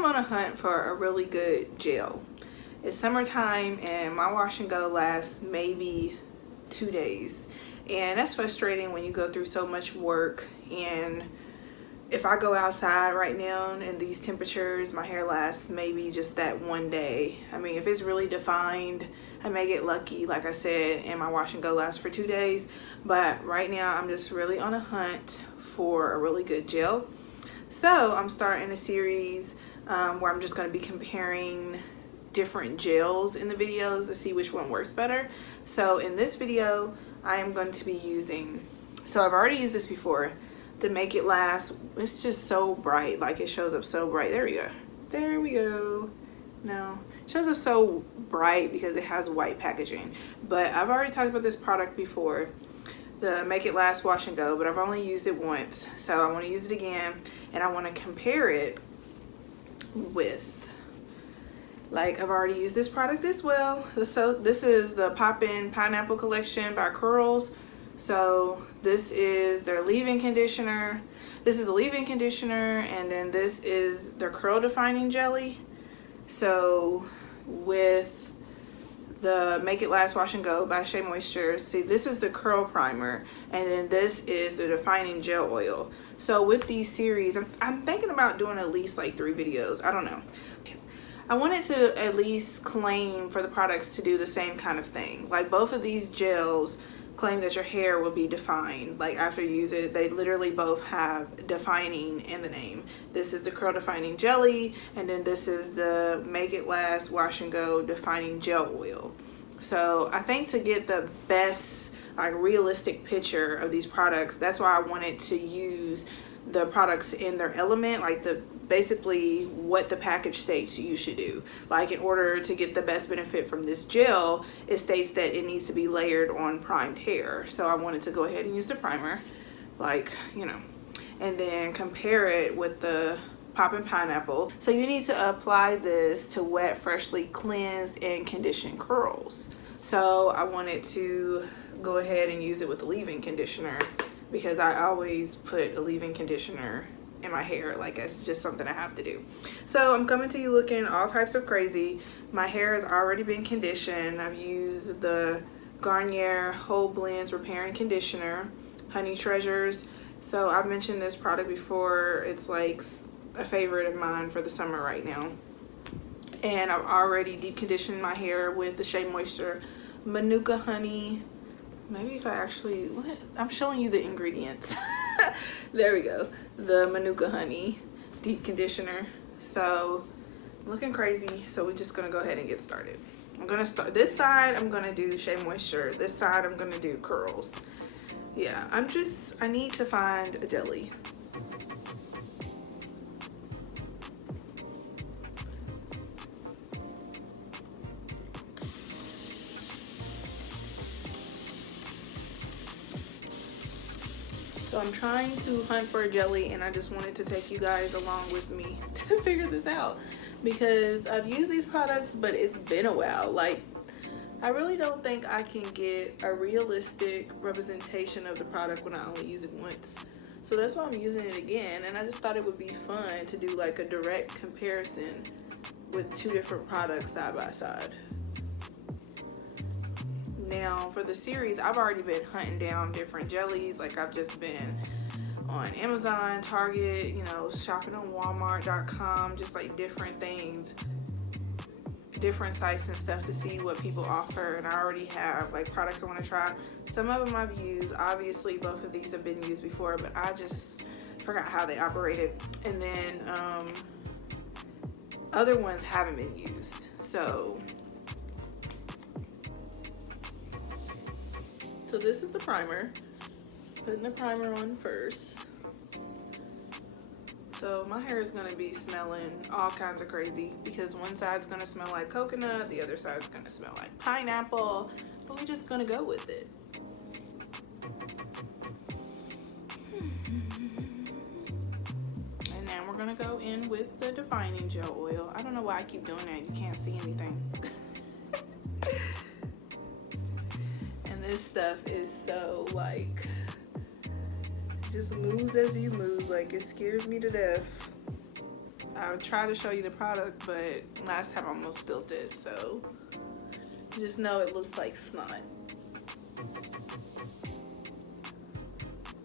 am on a hunt for a really good gel. It's summertime and my wash and go lasts maybe 2 days. And that's frustrating when you go through so much work. And if I go outside right now in these temperatures, my hair lasts maybe just that 1 day. I mean, if it's really defined, I may get lucky, like I said, and my wash and go lasts for 2 days. But right now, I'm just really on a hunt for a really good gel. So I'm starting a series where I'm just going to be comparing different gels in the videos to see which one works better. So in this video, I am going to be using, so I've already used this before, the Make It Last. It's just so bright, like it shows up so bright. There we go. There we go. No, it shows up so bright because it has white packaging. But I've already talked about this product before, the Make It Last Wash and Go, but I've only used it once. So I want to use it again, and I want to compare it with, like, I've already used this product as well. So this is the Poppin Pineapple Collection by KURLS. So this is their leave-in conditioner. This is the leave-in conditioner, and then this is their curl defining jelly. So with the Make It Last Wash and Go by Shea Moisture, see, this is the curl primer, and then this is the defining gel oil. So with these series, I'm thinking about doing at least like 3 videos. I don't know. I wanted to at least claim for the products to do the same kind of thing. Like both of these gels claim that your hair will be defined. Like after you use it, they literally both have defining in the name. This is the curl defining jelly, and then this is the Make It Last Wash and Go defining gel oil. So I think to get the best, like, realistic picture of these products, that's why I wanted to use the products in their element, like the basically what the package states you should do. Like in order to get the best benefit from this gel, it states that it needs to be layered on primed hair. So I wanted to go ahead and use the primer, like, you know, and then compare it with the Poppin Pineapple. So you need to apply this to wet, freshly cleansed and conditioned curls. So I wanted to go ahead and use it with the leave-in conditioner because I always put a leave-in conditioner in my hair, like it's just something I have to do. So I'm coming to you looking all types of crazy. My hair has already been conditioned. I've used the Garnier Whole Blends Repair and Conditioner, Honey Treasures. So I've mentioned this product before. It's like a favorite of mine for the summer right now. And I've already deep conditioned my hair with the Shea Moisture Manuka Honey. Maybe if I actually, what? I'm showing you the ingredients. There we go. The Manuka Honey deep conditioner. So looking crazy. So we're just gonna go ahead and get started. I'm gonna start this side. I'm gonna do Shea Moisture. This side I'm gonna do curls. Yeah, I need to find a jelly. So I'm trying to hunt for a jelly, and I just wanted to take you guys along with me to figure this out because I've used these products, but it's been a while. Like, I really don't think I can get a realistic representation of the product when I only use it once. So that's why I'm using it again, and I just thought it would be fun to do like a direct comparison with 2 different products side by side. Now for the series, I've already been hunting down different jellies. Like I've just been on Amazon, Target, you know, shopping on Walmart.com, just like different things, different sites and stuff to see what people offer. And I already have like products I want to try. Some of them I've used. Obviously both of these have been used before, but I just forgot how they operated. And then other ones haven't been used. So this is the primer. Putting the primer on first. So my hair is gonna be smelling all kinds of crazy because one side's gonna smell like coconut, the other side's gonna smell like pineapple, but we're just gonna go with it. And then we're gonna go in with the defining gel oil. I don't know why I keep doing that, you can't see anything. This stuff is so like, just moves as you move, like it scares me to death. I would try to show you the product, but last time I almost spilled it, so just know it looks like snot.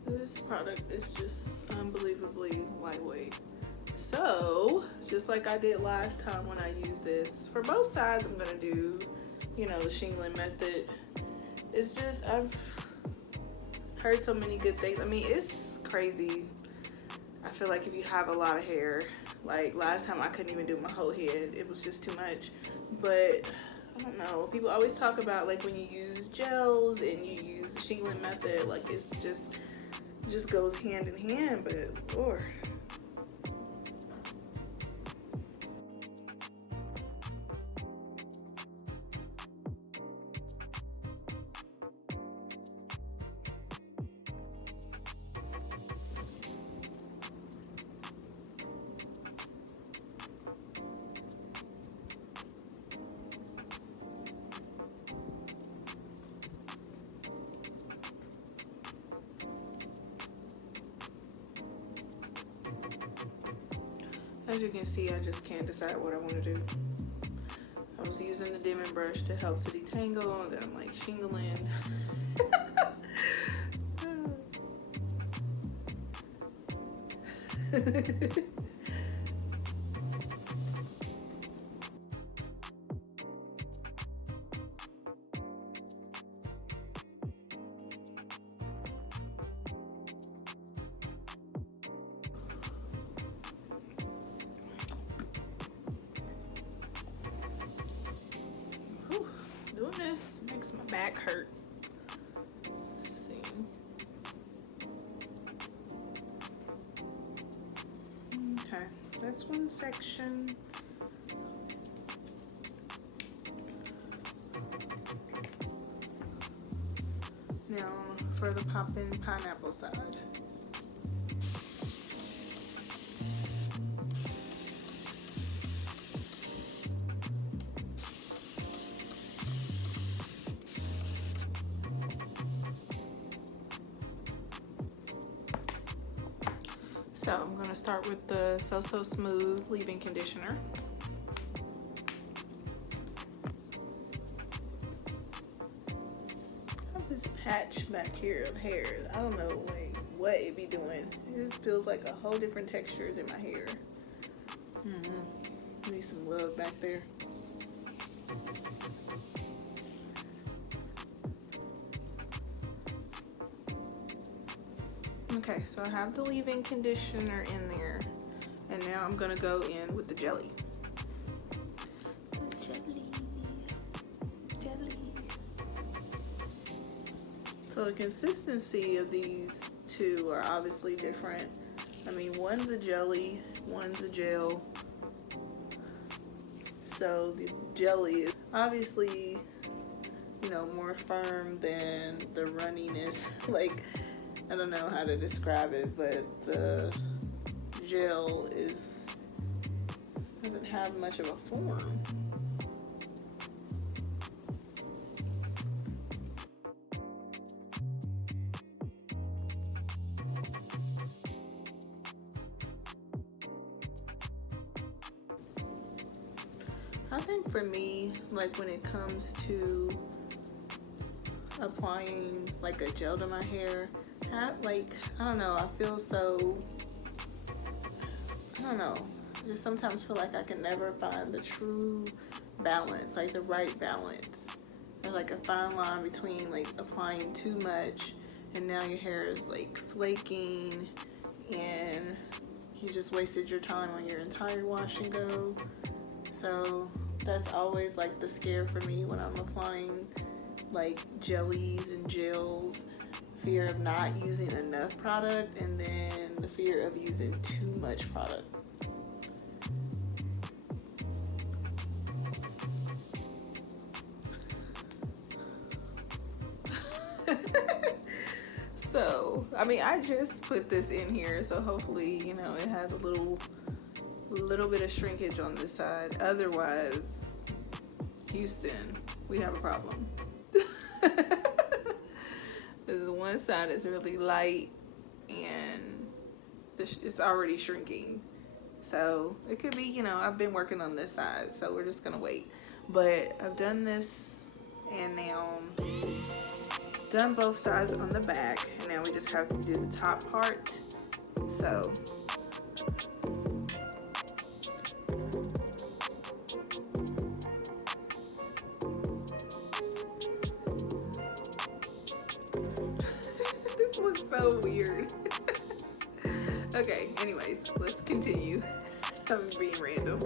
This product is just unbelievably lightweight. So, just like I did last time when I used this, for both sides I'm gonna do, you know, the shingling method. It's just, I've heard so many good things. I mean, it's crazy. I feel like if you have a lot of hair, like last time I couldn't even do my whole head. It was just too much. But I don't know. People always talk about like when you use gels and you use the shingling method, like it's just goes hand in hand, but Lord. As you can see, I just can't decide what I want to do. I was using the dimming brush to help to detangle, and then I'm like shingling. Doing this makes my back hurt. Let's see. Okay, that's one section. Now for the Poppin pineapple side. So I'm going to start with the So Smooth leave-in conditioner. I have this patch back here of hair. I don't know like what it be doing. It feels like a whole different textures in my hair. Need some love back there. Okay, so I have the leave-in conditioner in there, and now I'm gonna go in with the jelly. Jelly. So the consistency of these two are obviously different. I mean, one's a jelly, one's a gel. So the jelly is obviously, you know, more firm than the runniness. Like, I don't know how to describe it, but the gel doesn't have much of a form. I think for me, like when it comes to applying like a gel to my hair, I don't know, I feel so, I don't know, I just sometimes feel like I can never find the true balance, like the right balance. There's like a fine line between like applying too much and now your hair is like flaking and you just wasted your time on your entire wash and go. So that's always like the scare for me when I'm applying like jellies and gels. Fear of not using enough product, and then the fear of using too much product. So, I mean, I just put this in here, so hopefully, you know, it has a little bit of shrinkage on this side. Otherwise, Houston, we have a problem. This one side is really light and it's already shrinking. So it could be, you know, I've been working on this side, so we're just gonna wait. But I've done this, and now done both sides on the back, and now we just have to do the top part. So this looks so weird. Okay, anyways, let's continue. I'm being random.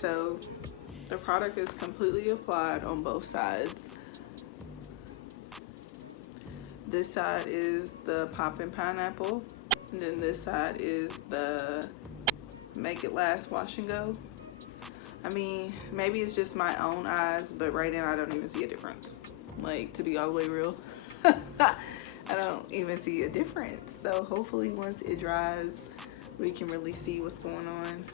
So the product is completely applied on both sides. This side is the Poppin pineapple, and then this side is the Make It Last Wash and Go. I mean, maybe it's just my own eyes, but right now I don't even see a difference. Like, to be all the way real, I don't even see a difference. So hopefully once it dries, we can really see what's going on.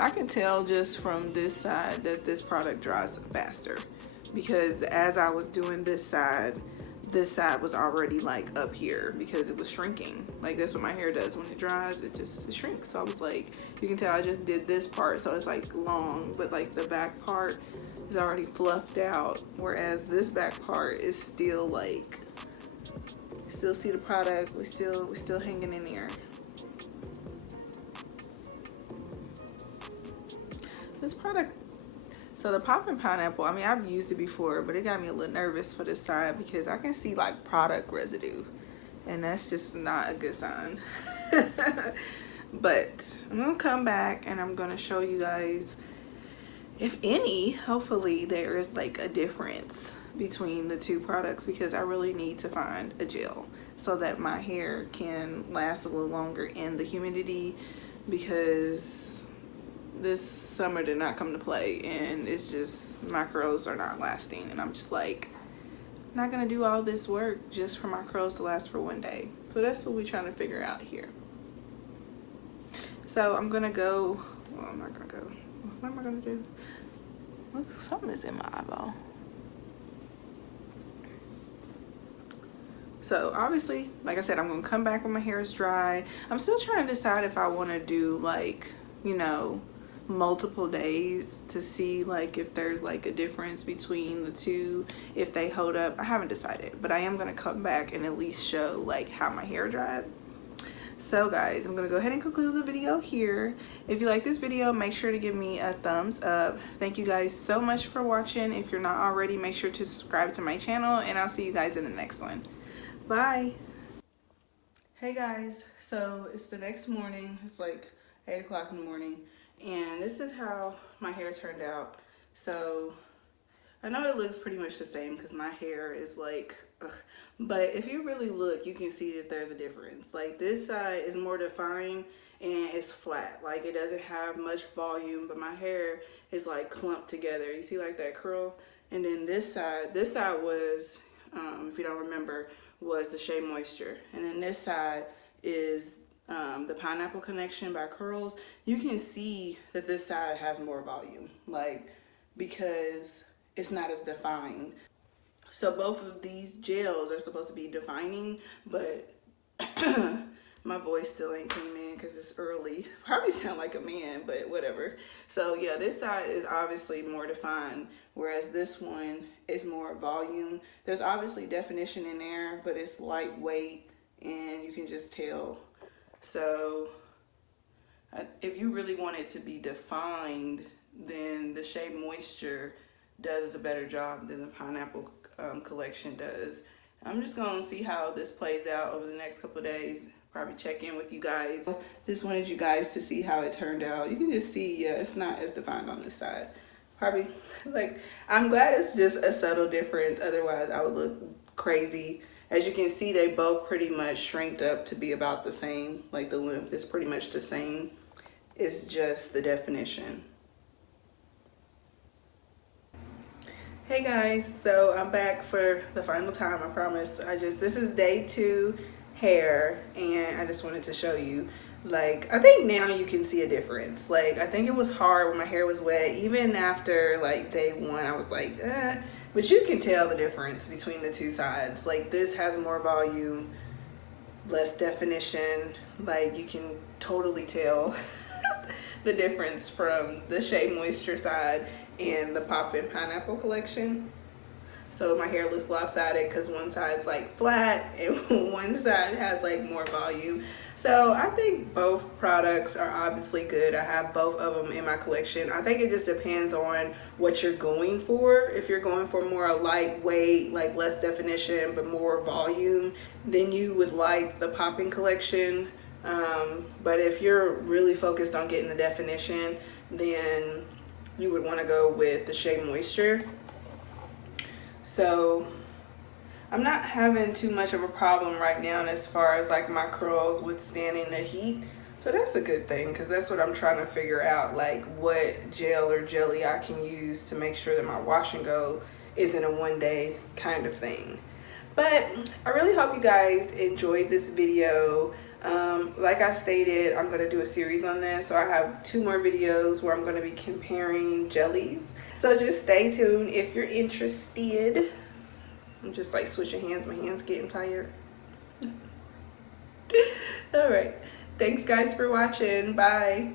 I can tell just from this side that this product dries faster, because as I was doing this side was already like up here because it was shrinking. Like, that's what my hair does when it dries, it shrinks. So I was like, you can tell I just did this part, so it's like long, but like the back part is already fluffed out, whereas this back part is still like, you still see the product, we still hanging in there. This product, so the Poppin pineapple, I mean, I've used it before, but it got me a little nervous for this side because I can see like product residue, and that's just not a good sign. But I'm gonna come back and I'm gonna show you guys, if any, hopefully there is like a difference between the two products, because I really need to find a gel so that my hair can last a little longer in the humidity, because this summer did not come to play, and it's just, my curls are not lasting, and I'm just like, not gonna do all this work just for my curls to last for one day. So that's what we're trying to figure out here. So I'm gonna go, well, I'm not gonna go, what am I gonna do? Look, something is in my eyeball. So obviously, like I said, I'm gonna come back when my hair is dry. I'm still trying to decide if I wanna do like, you know, multiple days to see like if there's like a difference between the two, if they hold up. I haven't decided, but I am gonna come back and at least show like how my hair dried. So guys, I'm gonna go ahead and conclude the video here. If you like this video, make sure to give me a thumbs up. Thank you guys so much for watching. If you're not already, make sure to subscribe to my channel, and I'll see you guys in the next one. Bye. Hey guys, so it's the next morning. It's like 8 o'clock in the morning, and this is how my hair turned out. So I know it looks pretty much the same because my hair is like, ugh. But if you really look, you can see that there's a difference. Like, this side is more defined and it's flat. Like, it doesn't have much volume, but my hair is like clumped together. You see like that curl? And then this side was, if you don't remember, was the Shea Moisture. And then this side is the Pineapple Connection by KURLS. You can see that this side has more volume, like, because it's not as defined. So both of these gels are supposed to be defining, but my voice still ain't came in because it's early. Probably sound like a man, but whatever. So yeah, this side is obviously more defined, whereas this one is more volume. There's obviously definition in there, but it's lightweight and you can just tell. So if you really want it to be defined, then the Shea Moisture does a better job than the Pineapple collection does. I'm just gonna see how this plays out over the next couple of days. Probably check in with you guys. Just wanted you guys to see how it turned out. You can just see, yeah, it's not as defined on this side. Probably, like, I'm glad it's just a subtle difference. Otherwise, I would look crazy. As you can see, they both pretty much shrinked up to be about the same. Like, the length is pretty much the same. It's just the definition. Hey guys, so I'm back for the final time, I promise. This is day 2 hair, and I just wanted to show you. Like, I think now you can see a difference. Like, I think it was hard when my hair was wet. Even after like day 1, I was like, but you can tell the difference between the two sides. Like, this has more volume, less definition. Like, you can totally tell the difference from the Shea Moisture side and the Poppin Pineapple collection. So my hair looks lopsided because one side's like flat and one side has like more volume. So I think both products are obviously good. I have both of them in my collection. I think it just depends on what you're going for. If you're going for more lightweight, like less definition but more volume, then you would like the Poppin collection. But if you're really focused on getting the definition, then you would want to go with the Shea Moisture. So I'm not having too much of a problem right now as far as like my curls withstanding the heat. So that's a good thing, because that's what I'm trying to figure out, like what gel or jelly I can use to make sure that my wash and go isn't a one-day kind of thing. But I really hope you guys enjoyed this video. Like I stated, I'm going to do a series on this, so I have 2 more videos where I'm going to be comparing jellies. So just stay tuned if you're interested. I'm just like switching hands. My hand's getting tired. All right. Thanks guys for watching. Bye.